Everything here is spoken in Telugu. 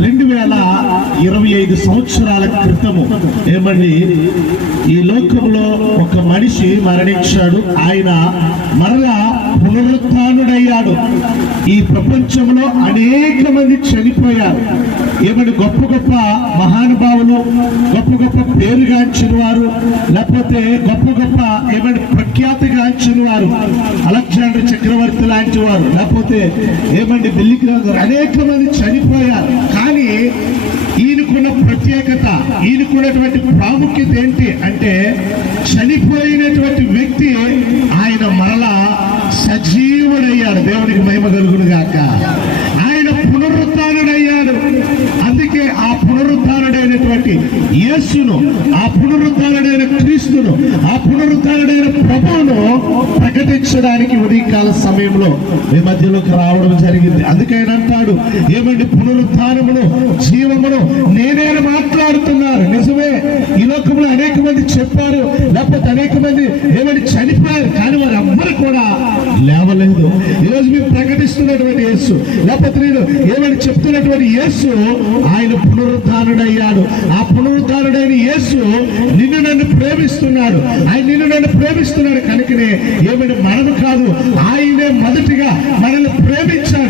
2025 సంవత్సరాల క్రితము ఏమండి ఈ లోకంలో ఒక మనిషి మరణించాడు. ఆయన మరలా పునరుత్థానుడయ్యాడు. ఈ ప్రపంచంలో అనేక మంది చనిపోయారు. ఏమండి గొప్ప గొప్ప మహానుభావులు, గొప్ప గొప్ప పేరుగాంచిన వారు, లేకపోతే గొప్ప గొప్ప ఏమండి ప్రఖ్యాతిగాంచిన వారు, అలెగ్జాండర్ చక్రవర్తి లాంటి వారు, లేకపోతే ఏమండి బిల్లిగ్రామ్ గారు, అనేక మంది చనిపోయారు. కానీ ఈయనకున్న ప్రత్యేకత, ఈయనకున్నటువంటి ప్రాముఖ్యత ఏంటి అంటే చనిపోయినటువంటి వ్యక్తి ఆయన మరలా సజీవుడయ్యాడు. దేవునికి మహిమ కలుగును గాక. ఆయన పునరుత్థానుడయ్యాడు. అందుకే ఆ పునరుత్థానుడైనటువంటి యేసును, ఆ పునరుత్థానుడైన క్రీస్తును, ఆ పునరుత్థానుడైన ప్రభువును ప్రకటించడానికి ఉదయకాల సమయంలో ఈ మధ్యలోకి రావడం జరిగింది. అందుకే ఆయన అంటాడు, ఏమండి పునరుత్థానమును జీవమును నేనే మాట్లాడుతున్నారు. నిజమే, ఈ లోకంలో అనేక మంది చెప్పారు, లేకపోతే అనేక మంది ఏమండి చనిపోయారు, కానీ వారు ఎవ్వరు కూడా లేవలేదు. ఈరోజు మేము ప్రకటిస్తున్నటువంటి యేసు, లేకపోతే నేను ఏమని చెప్తున్నటువంటి యేసు ఆయన పునరుత్థానుడయ్యాడు. ఆ పునరుత్థానుడైన యేసు నిన్ను నన్ను ప్రేమిస్తున్నాడు. ఆయన నిన్ను నన్ను ప్రేమిస్తున్నాడు కనుకనే ఏమైనా మనము కాదు, ఆయనే మొదటిగా మనల్ని ప్రేమించాడు.